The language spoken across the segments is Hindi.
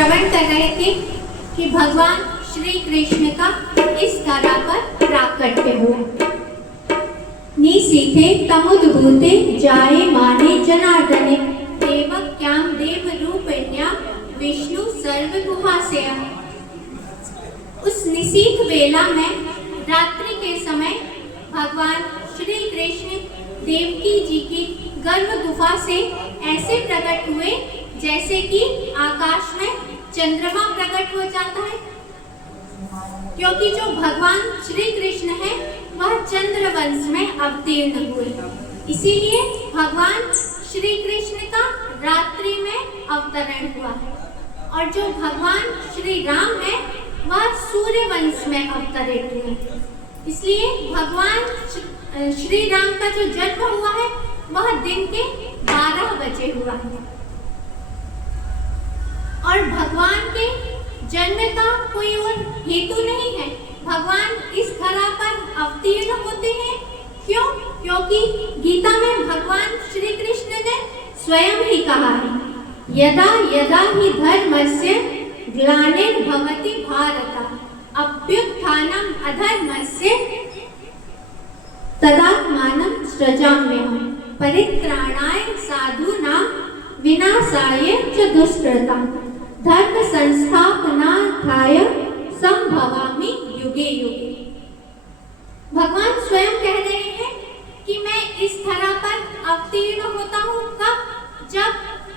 श्रवण कर रहे थे कि भगवान श्री कृष्ण का इस धरा पर प्राकट्य हुआ। निशीथे तमुद्भूते जाये माने जनार्दने देवक्यां देव रूपिण्यां विष्णु सर्वगुहास्यः। उस निशीथ वेला में रात्रि के समय भगवान श्री कृष्ण देवकी जी की गर्भ गुफा से ऐसे प्रकट हुए जैसे कि आकाश में चंद्रमा प्रकट हो जाता है, क्योंकि जो भगवान श्री कृष्ण है वह चंद्रवंश में अवतीर्ण हुए। इसीलिए भगवान श्री कृष्ण का रात्रि में अवतरण हुआ है। और जो भगवान श्री राम है वह सूर्यवंश में अवतरित हुए। इसलिए भगवान श्री राम का जो जन्म हुआ है वह दिन के 12 बजे हुआ है। और भगवान के जन्म का कोई और हेतु नहीं है। भगवान इस धरा पर अवतीर्ण होते हैं क्यों? क्योंकि गीता में भगवान श्री कृष्ण ने स्वयं ही कहा है, यदा यदा हि धर्मस्य ग्लानिर्भवति भारत अभ्युत्थानम् अधर्मस्य तदात्मानं सृजाम्यहम् परित्राणाय साधूनां विनाशाय च दुष्कृताम् धर्म संस्थापनार्थाय संभवामि युगे युगे। भगवान स्वयं कह रहे हैं कि मैं इस धरा पर अवतीर्ण होता हूँ। कब? जब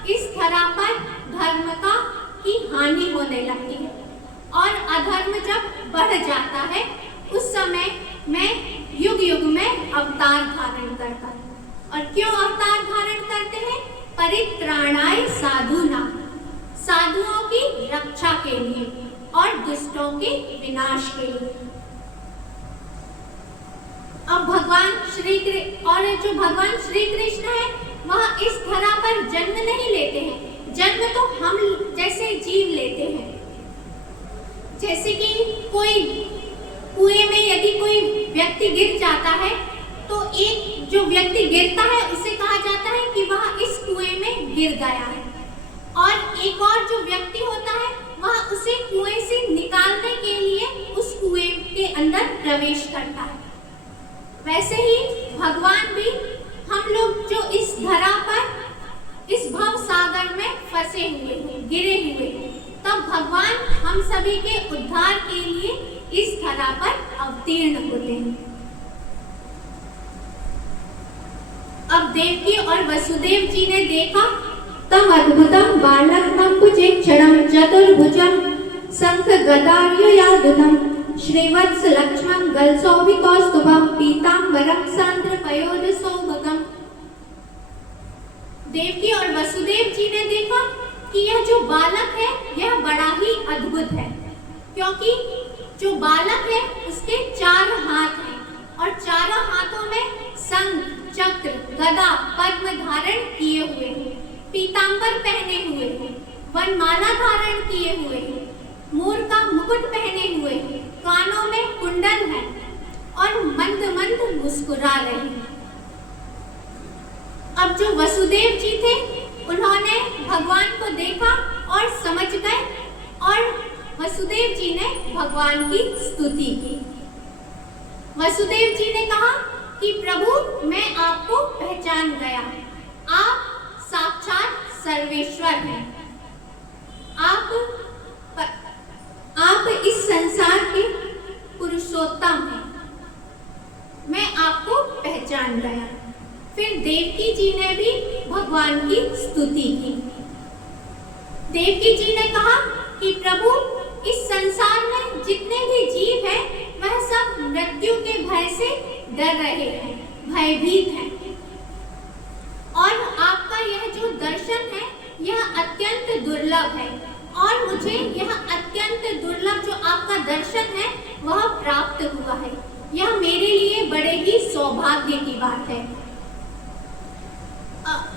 इस धरा पर धर्म का की हानि होने लगती है और अधर्म जब बढ़ जाता है उस समय मैं युग युग में अवतार धारण करता हूँ। और क्यों अवतार धारण करते हैं? परित्राणाय साधूनां, साधुओं की रक्षा के लिए और दुष्टों के विनाश के लिए। अब भगवान जो भगवान श्री कृष्ण है वह इस धरा पर जन्म नहीं लेते हैं। जन्म तो हम जैसे जीव लेते हैं। जैसे कि कोई कुएं में यदि कोई व्यक्ति गिर जाता है तो एक जो व्यक्ति गिरता है उसे कहा जाता है कि वह इस कुएं में गिर गया है, और एक और जो व्यक्ति होता है वह उसे कुएं से निकालने के लिए उस कुएं के अंदर प्रवेश करता है। वैसे ही भगवान भी हम लोग जो इस धरा पर इस भव सागर में फंसे हुए हैं, गिरे हुए हैं, तब भगवान हम सभी के उद्धार के लिए इस धरा पर अवतीर्ण होते हैं। अब देवकी और वसुदेव जी ने देखा तम अद्भुतम बालकम कुचेक्षणम चतुर्भुजम शंख गदार्युयादुतम श्रीवत्स लक्ष्मण गलसौभिकौस्तुभम पीतांबरम सांद्र पयोध सौभगम। देवकी और वसुदेव जी ने देखा कि यह जो बालक है यह बड़ा ही अद्भुत है, क्योंकि जो बालक है उसके 4 हाथ हैं और चारों हाथों में शंख, चक्र, गदा, पद्म धारण किए हुए हैं, पीतांबर पहने हुए हैं, वनमाला धारण किए हुए हैं, मोर का मुकुट पहने हुए हैं, कानों में कुंडल है और मंद मंद मुस्कुरा रहे हैं। अब जो वसुदेव जी थे उन्होंने भगवान को देखा और समझ गए, और वसुदेव जी ने भगवान की स्तुति की। वसुदेव जी ने कहा कि प्रभु मैं आपको पहचान गया, आप साक्षात सर्वेश्वर हैं, आप इस संसार के पुरुषोत्तम हैं, मैं आपको पहचान गया। फिर देवकी जी ने भी भगवान की स्तुति की। देवकी जी ने कहा कि प्रभु इस संसार में जितने भी जीव हैं वह सब मृत्यु के भय से डर रहे हैं, भयभीत हैं, और आपका यह जो दर्शन है यह अत्यंत दुर्लभ है, और मुझे यह अत्यंत दुर्लभ जो आपका दर्शन है वह प्राप्त हुआ है। यह मेरे लिए बड़े ही सौभाग्य की बात है।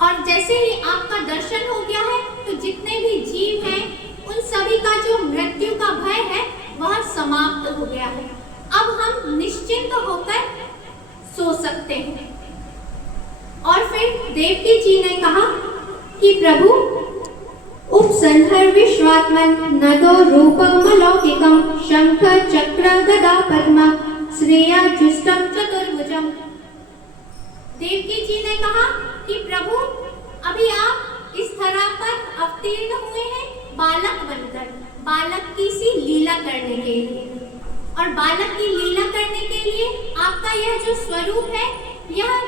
और जैसे ही आपका दर्शन हो गया है तो जितने भी जीव हैं उन सभी का जो मृत्यु का भय है वह समाप्त हो गया है। अब हम निश्चिंत होकर सो सकते हैं। और फिर देवकी जी ने कहा कि प्रभु ओम संहर विश्वात्मन नदो रूपमलौकिकं शंख चक्र गदा पद्म श्रेया जुष्टम चतुर्भुजम। देवकी जी ने कहा कि प्रभु अभी आप इस धरा पर अवतीर्ण हुए हैं बालक बनकर, बालक की सी लीला करने के लिए। और बालक की लीला करने के लिए आपका यह जो स्वरूप है यह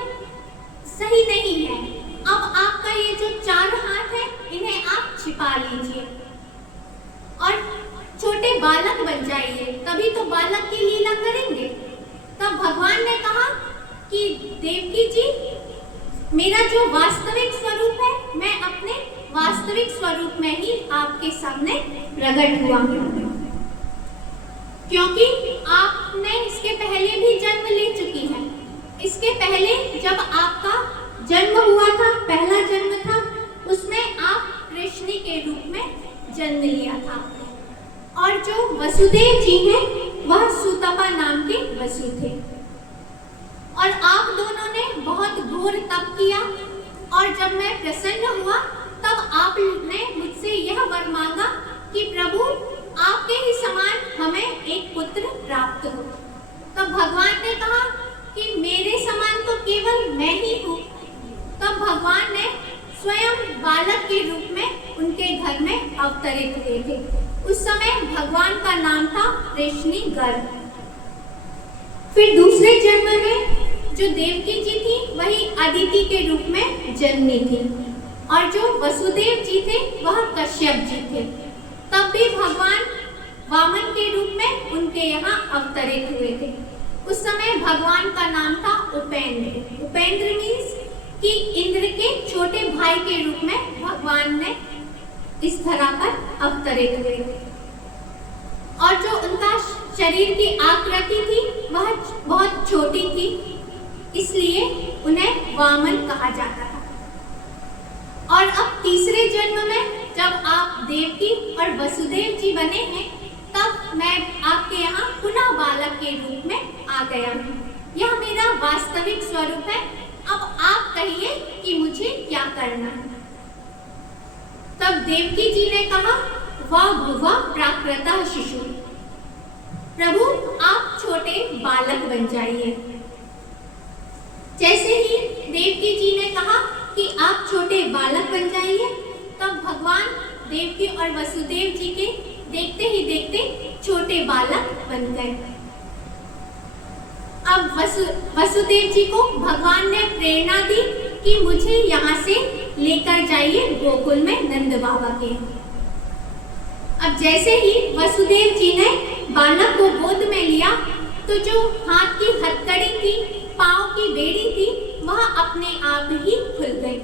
सही नहीं है। अब आपका ये जो 4 हाथ है इन्हें आप छिपा लीजिए और छोटे बालक बन जाइए, तभी तो बालक की लीला करेंगे। तब भगवान ने कहा कि देवकी जी, मेरा जो वास्तविक स्वरूप है मैं अपने वास्तविक स्वरूप में ही आपके सामने प्रकट हुआ हूँ, क्योंकि आपने इसके पहले भी जन्म ले चुकी है। इसके पहले जब आपका जन्म हुआ था, पहला जन्म था, उसमें आप कृष्ण के रूप में जन्म लिया था। और जो वसुदेव जी हैं वह सुतपा नाम के वसु थे। और आप दोनों ने बहुत घोर तप किया और जब मैं प्रसन्न हुआ तब आपने मुझसे यह वर मांगा कि प्रभु आपके ही समान हमें एक पुत्र प्राप्त हो। तब भगवान ने कहा कि मेरे समान तो केवल मैं ही हूँ। तब भगवान ने स्वयं बालक के रूप में उनके घर में अवतरित हुए थे। उस समय भगवान का नाम था कृष्णी गर्भ। फिर दूसरे जन्म में जो देवकी जी थी वही अदिति के रूप में जन्मी थी और जो वसुदेव जी थे वह कश्यप जी थे। तब भी भगवान वामन के रूप में उनके यहाँ अवतरित हुए थे। उस समय भगवान का नाम था उपेंद्र। उपेंद्र मीन्स कि इंद्र के छोटे भाई के रूप में भगवान ने इस धरा पर अवतरित हुए थे। और जो उनका शरीर की आकृति थी वह बहुत छोटी थी, इसलिए उन्हें वामन कहा जाता था। और अब तीसरे जन्म में जब आप देवकी और वसुदेव जी बने हैं तब मैं आपके यहाँ पुनः बालक के रूप में आ गया हूँ। यह मेरा वास्तविक स्वरूप है। अब आप कहिए कि मुझे क्या करना है। तब देवकी जी ने कहा, वाह भुवा प्राकृतः शिशु, प्रभु आप छोटे बालक बन जाइए। जैसे ही देवकी जी ने कहा कि आप छोटे बालक बन जाइए, तब भगवान देवकी और वसुदेव जी के देखते ही देखते छोटे बालक बन गए। अब वसुदेव जी को भगवान ने प्रेरणा दी कि मुझे यहाँ से लेकर जाइए गोकुल में नंद बाबा के। अब जैसे ही वसुदेव जी ने बालक को गोद में लिया तो जो हाथ की हथकड़ी थी, पांव की बेड़ी थी, वह अपने आप ही खुल गई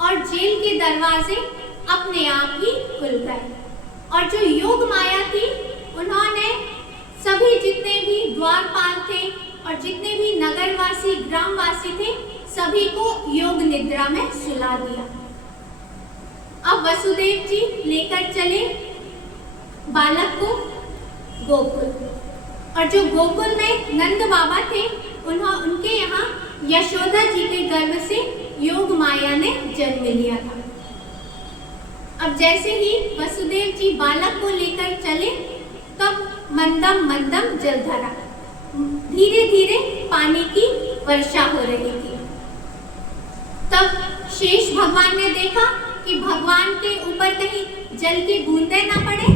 और जेल के दरवाजे अपने आप ही खुल गए। और जो योग माया थी उन्होंने सभी जितने भी द्वारपाल थे और जितने भी नगरवासी ग्रामवासी थे सभी को योग निद्रा में सुला दिया। अब वसुदेव जी लेकर चले बालक को गोकुल, और जो गोकुल में नंद बाबा थे उनके यहाँ यशोदा जी के गर्भ से योग माया ने जन्म लिया था। अब जैसे ही वसुदेव जी बालक को लेकर चले तब मंदम मंदम जल धरा, धीरे धीरे पानी की वर्षा हो रही थी। तब शेष भगवान ने देखा कि भगवान के ऊपर कहीं जल की बूंदें ना पड़े,